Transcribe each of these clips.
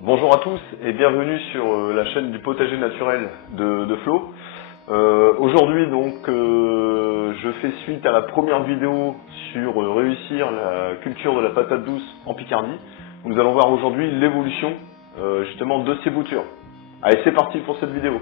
Bonjour à tous et bienvenue sur la chaîne du potager naturel de Flo. Aujourd'hui donc je fais suite à la première vidéo sur réussir la culture de la patate douce en Picardie. Nous allons voir aujourd'hui l'évolution justement de ces boutures. Allez, c'est parti pour cette vidéo.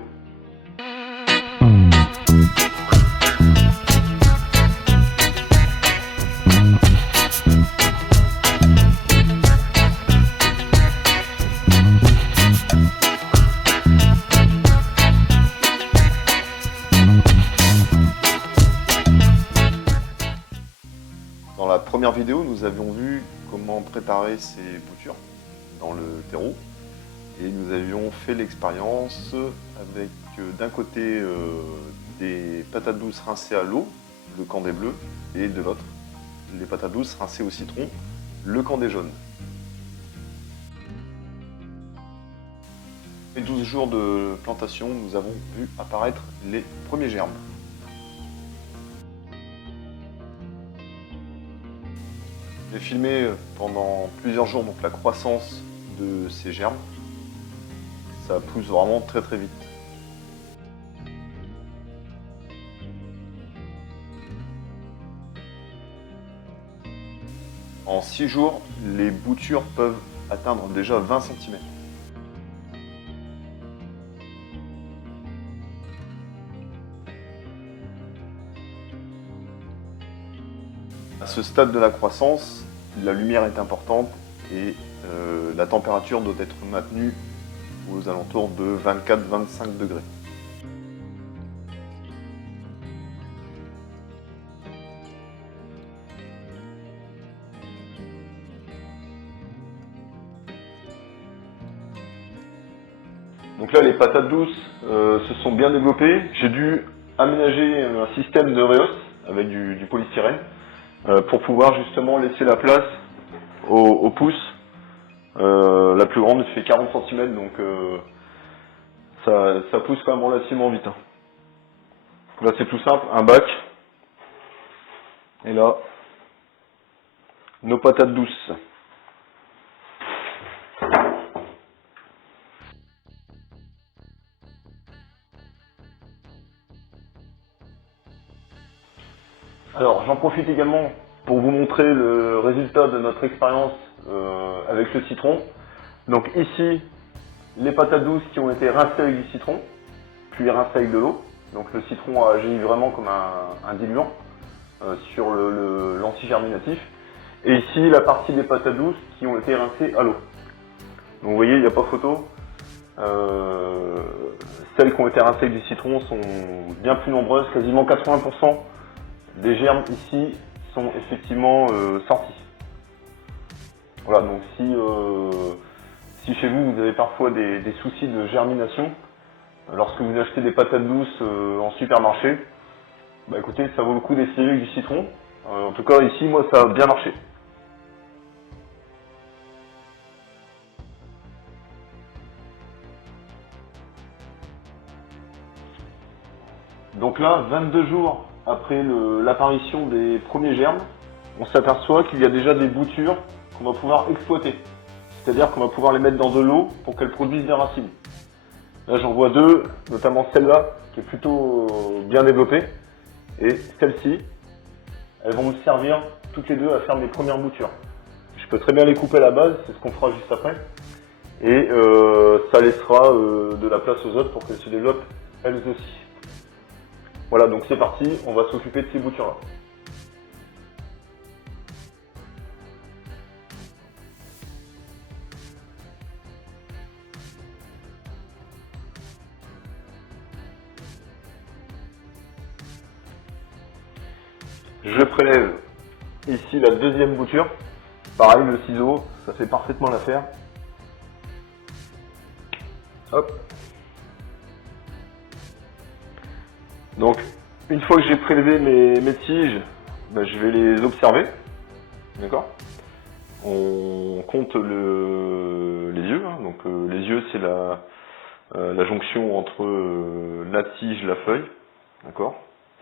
Dans la première vidéo, nous avions vu comment préparer ces boutures dans le terreau et nous avions fait l'expérience avec d'un côté des patates douces rincées à l'eau, le camp des bleus, et de l'autre les patates douces rincées au citron, le camp des jaunes. Après 12 jours de plantation, nous avons vu apparaître les premiers germes. J'ai filmé pendant plusieurs jours donc la croissance de ces germes. Ça pousse vraiment très très vite. En 6 jours, les boutures peuvent atteindre déjà 20 cm. À ce stade de la croissance, la lumière est importante et la température doit être maintenue aux alentours de 24-25 degrés. Donc là, les patates douces se sont bien développées. J'ai dû aménager un système de réhausse avec du polystyrène pour pouvoir justement laisser la place aux pousses. La plus grande fait 40 cm, donc ça pousse quand même relativement vite. Là c'est tout simple, un bac, et là, nos patates douces. Alors j'en profite également pour vous montrer le résultat de notre expérience avec le citron. Donc ici, les patates douces qui ont été rincées avec du citron, puis rincées avec de l'eau. Donc le citron a agi vraiment comme un diluant sur l'antigerminatif. Et ici, la partie des patates douces qui ont été rincées à l'eau. Donc vous voyez, il n'y a pas photo. Celles qui ont été rincées avec du citron sont bien plus nombreuses, quasiment 80% des germes ici sont effectivement sortis. Voilà, donc si chez vous, vous avez parfois des soucis de germination, lorsque vous achetez des patates douces en supermarché, bah écoutez, ça vaut le coup d'essayer avec du citron. En tout cas, ici, moi, ça a bien marché. Donc là, 22 jours après l'apparition des premiers germes, on s'aperçoit qu'il y a déjà des boutures qu'on va pouvoir exploiter. C'est-à-dire qu'on va pouvoir les mettre dans de l'eau pour qu'elles produisent des racines. Là, j'en vois deux, notamment celle-là, qui est plutôt bien développée, et celle-ci. Elles vont me servir toutes les deux à faire mes premières boutures. Je peux très bien les couper à la base, c'est ce qu'on fera juste après, et ça laissera de la place aux autres pour qu'elles se développent elles aussi. Voilà, donc c'est parti, on va s'occuper de ces boutures-là. Je prélève ici la deuxième bouture. Pareil, le ciseau, ça fait parfaitement l'affaire. Hop. Donc, une fois que j'ai prélevé mes tiges, ben, je vais les observer. D'accord? On compte les yeux. Hein. Donc, les yeux, c'est la jonction entre la tige et la feuille. D'accord?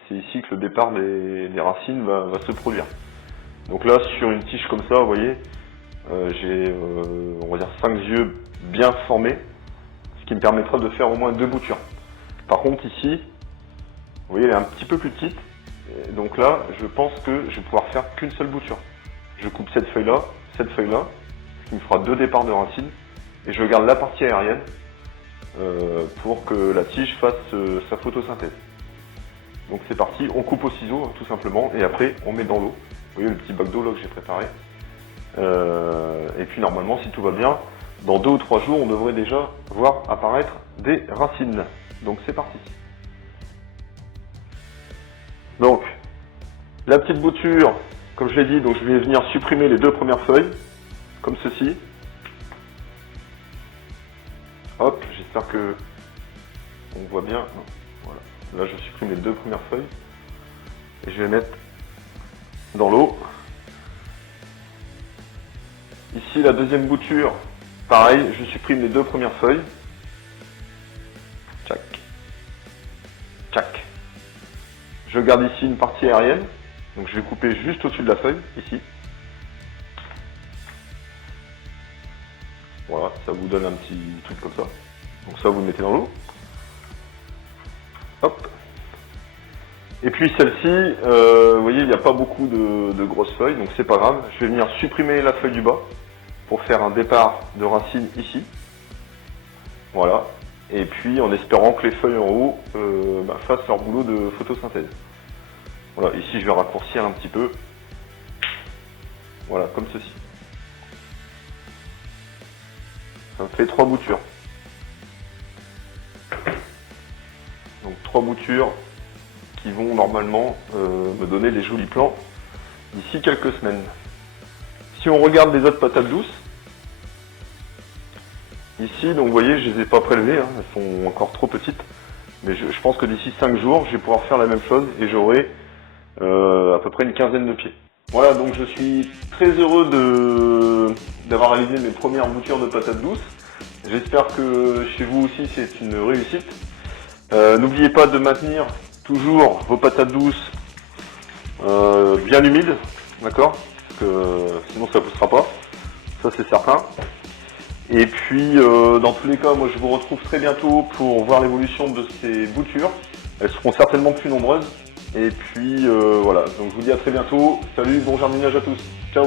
C'est ici que le départ des racines va se produire. Donc là, sur une tige comme ça, vous voyez, J'ai, on va dire, 5 yeux bien formés, ce qui me permettra de faire au moins 2 boutures. Par contre ici, vous voyez, elle est un petit peu plus petite, et donc là, je pense que je vais pouvoir faire qu'une seule bouture. Je coupe cette feuille-là, ce qui me fera 2 départs de racines, et je garde la partie aérienne pour que la tige fasse sa photosynthèse. Donc c'est parti, on coupe au ciseau, hein, tout simplement, et après on met dans l'eau. Vous voyez le petit bac d'eau là que j'ai préparé. Et puis normalement, si tout va bien, dans 2 ou 3 jours, on devrait déjà voir apparaître des racines. Donc c'est parti. Donc, la petite bouture, comme je l'ai dit, donc je vais venir supprimer les 2 premières feuilles, comme ceci. Hop, j'espère que on voit bien. Non, voilà. Là, je supprime les 2 premières feuilles et je vais mettre dans l'eau. Ici, la deuxième bouture, pareil, je supprime les 2 premières feuilles. Tchac. Tchac. Je garde ici une partie aérienne, donc je vais couper juste au-dessus de la feuille, ici. Voilà, ça vous donne un petit truc comme ça. Donc ça, vous le mettez dans l'eau. Hop. Et puis celle-ci, vous voyez, il n'y a pas beaucoup de grosses feuilles, donc c'est pas grave. Je vais venir supprimer la feuille du bas pour faire un départ de racine ici. Voilà. Et puis en espérant que les feuilles en haut fassent leur boulot de photosynthèse. Voilà, ici je vais raccourcir un petit peu. Voilà, comme ceci. Ça me fait 3 boutures. Donc 3 boutures qui vont normalement me donner des jolis plans d'ici quelques semaines. Si on regarde les autres patates douces, ici, donc vous voyez, je les ai pas prélevées, hein, elles sont encore trop petites, mais je pense que d'ici 5 jours, je vais pouvoir faire la même chose et j'aurai à peu près une quinzaine de pieds. Voilà, donc je suis très heureux d'avoir réalisé mes premières boutures de patates douces. J'espère que chez vous aussi c'est une réussite. N'oubliez pas de maintenir toujours vos patates douces bien humides, d'accord? Parce que sinon ça ne poussera pas, ça c'est certain. Et puis dans tous les cas, moi je vous retrouve très bientôt pour voir l'évolution de ces boutures. Elles seront certainement plus nombreuses. Et puis voilà, donc je vous dis à très bientôt. Salut, bon jardinage à tous. Ciao.